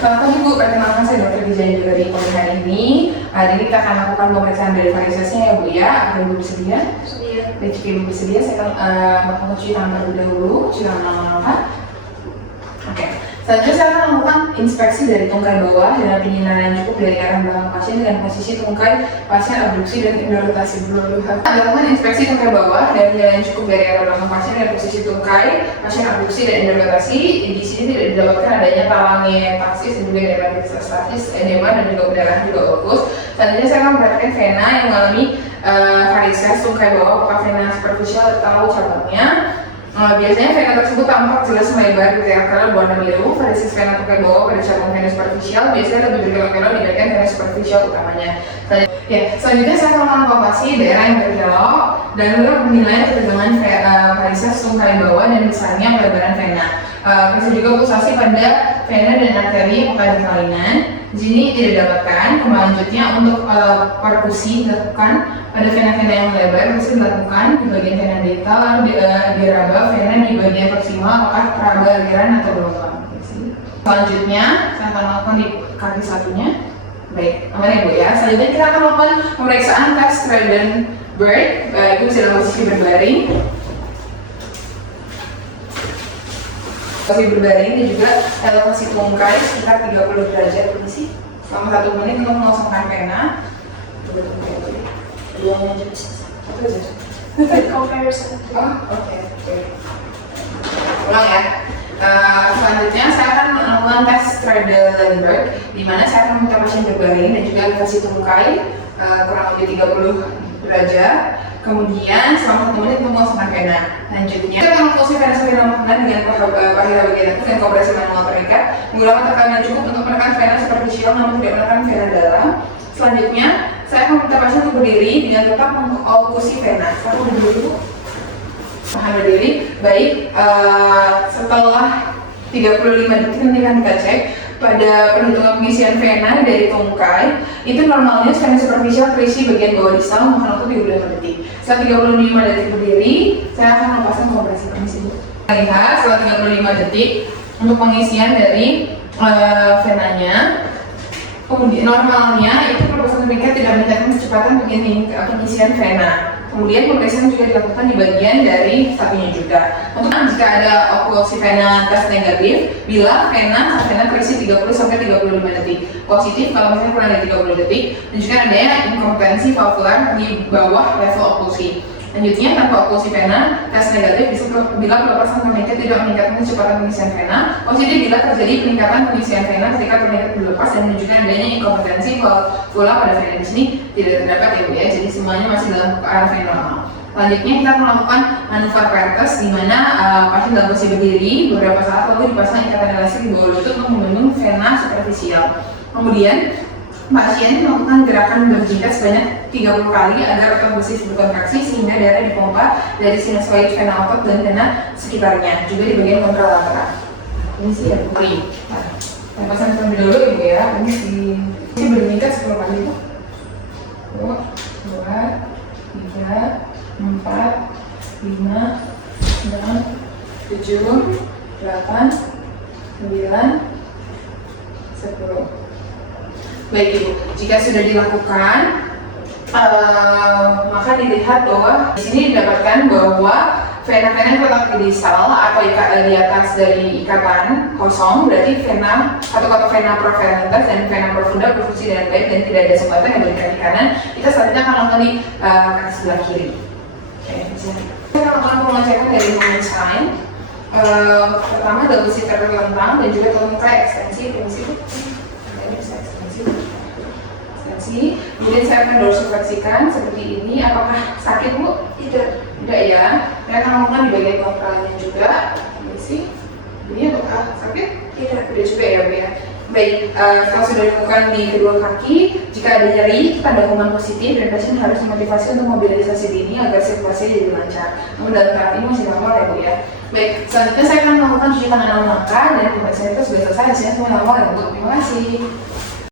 Selamat pagi Bu, perkenalkan saya Dr. Wijaya juga di pagi hari ini. Hari ini kita akan lakukan pemeriksaan dari varisesnya ya Bu ya. Apakah Ibu bersedia? Bersedia. Baik, jika Ibu bersedia, saya akan mencuci tangan terlebih dahulu. Cuci tangan lama-lama. Oke. Selanjutnya saya akan melakukan inspeksi dari tungkai bawah dengan penyimpanan yang cukup dari arah belakang pasien dengan posisi tungkai pasien abduksi dan indorotasi dulu. Lakukan inspeksi tungkai bawah dan penyimpanan yang cukup dari arah belakang pasien dengan posisi tungkai pasien abduksi dan indorotasi. Di sini tidak didapatkan adanya talangetasis dan juga dermatitis, edema dan juga pendarahan juga ulkus. Selanjutnya saya akan memperhatikan vena yang mengalami varises tungkai bawah, apakah vena superficial atau cabangnya. Biasanya vena tersebut tampak jelas melebar gitu ya, karena berwarna biru. Varises vena tungkai bawah pada cabang vena superficial biasanya lebih berkelok-kelok dibandingkan vena superficial utamanya. Selanjutnya saya akan mengpalpasi daerah yang berkelok dan lalu menilai ketegangan varises tungkai bawah dan besarnya pelebaran vena. Bisa juga pulsasi pada vena dan arteri apakah ada kelainan. Di sini tidak didapatkan. Selanjutnya untuk perkusi dilakukan pada vena-vena yang melebar, bisa dilakukan di bagian vena dental, lalu diraba vena di bagian proksimal apakah raba aliran atau gelombang. Selanjutnya saya akan melakukan di kaki satunya. Baik, aman ya Bu ya. Selanjutnya kita akan melakukan pemeriksaan tes Trendelenburg. Ibu bisa dalam posisi berbaring. Posisi berbaring dan juga elevasi tungkai sekitar 30 derajat. Permisi. Selama 1 menit untuk mengosongkan pena. Coba tungkai dulu. Dua menit. Satu aja. Comparison. Oh, oke. Ulang ya. Selanjutnya saya akan melakukan tes Trendelenburg, di mana saya akan meminta pasien berbaring dan juga elevasi tungkai kurang lebih 30 derajat. Kemudian selama 1 menit untuk mengosongkan pena. Selanjutnya kita akan mengosongkan pena sampai lama dengan pahila bagian atas dan kompresi manual terikat, menggunakan tekanan yang cukup untuk menekan vena superficial namun tidak menekan vena dalam. Selanjutnya saya akan meminta pasien untuk berdiri dengan tetap mengokusi vena. Saya berdiri dulu. Tahan berdiri. Baik. Setelah 35 detik nanti akan kita cek pada perhitungan pengisian vena dari tungkai. Itu normalnya vena superficial terisi bagian bawah distal memakan waktu 35 detik. Setelah 35 detik berdiri, saya akan melepaskan kompresi. Permisi Bu. Lihat setelah 35 detik untuk pengisian dari venanya. Kemudian normalnya itu perluasan demikian tidak meningkatkan kecepatan pengisian vena. Kemudian pemeriksaan juga dilakukan di bagian dari sapinya juga. Untuk jika ada oklusi vena tes negatif, bila vena terisi 30 sampai 35 detik. Positif kalau misalnya kurang dari 30 detik, dan juga adanya inkompetensi valvular di bawah level oklusi. Selanjutnya, tanpa oklusi vena, tes negatif bisa bila pelepasan turniket tidak meningkatkan kecepatan pengisian vena. Positif bila terjadi peningkatan pengisian vena ketika turniket dilepas dan menunjukkan adanya inkompetensi valvular pada vena. Di sini tidak terdapat ya Bu ya, jadi semuanya masih dalam arah vena normal. Selanjutnya kita akan melakukan manuver Perthes, di mana pasien dalam posisi berdiri beberapa saat lalu dipasang ikatan elastik di bawah lutut untuk membendung vena superficial. Kemudian pasien melakukan gerakan berjingkat sebanyak 30 kali agar otot besi berkontraksi sehingga darah dipompa dari sinusoid vena otot dan vena sekitarnya, juga di bagian kontralateral. Ini sih ya Bu. Saya pasang terlebih dahulu Ibu ya. Ini berjingkat 10 kali Bu. 1, 2, 3, 4, 5, 6, 7, 8, 9, 10. Baik Ibu, jika sudah dilakukan, maka dilihat bahwa di sini didapatkan bahwa vena-vena yang terletak di distal atau di atas dari ikatan kosong, berarti vena atau vena proferentas dan vena profunda berfungsi dengan baik dan tidak ada sumbatan yang berikan di kanan. Kita selanjutnya akan melakukan di kaki sebelah kiri. Oke, bisa. Kita akan melakukan pengecekan dari Momenstein. Pertama dalam posisi terlentang dan juga tungkai ekstensi. Kemudian saya akan dorsifleksikan seperti ini. Apakah sakit Bu? Tidak ya. Saya akan melakukan di bagian kontralnya juga. Ini apakah sakit? Tidak juga ya Bu ya. Baik, setelah sudah dilakukan di kedua kaki, jika ada nyeri, tanda kuman positif dan pasien harus dimotivasi untuk mobilisasi dini agar sirkulasi jadi lancar. Namun dalam tahap ini masih normal ya Bu ya. Baik, selanjutnya saya akan melakukan cuci tangan 6 langkah dan pemeriksaan itu sudah selesai. Hasilnya semua normal ya Bu. Terima kasih.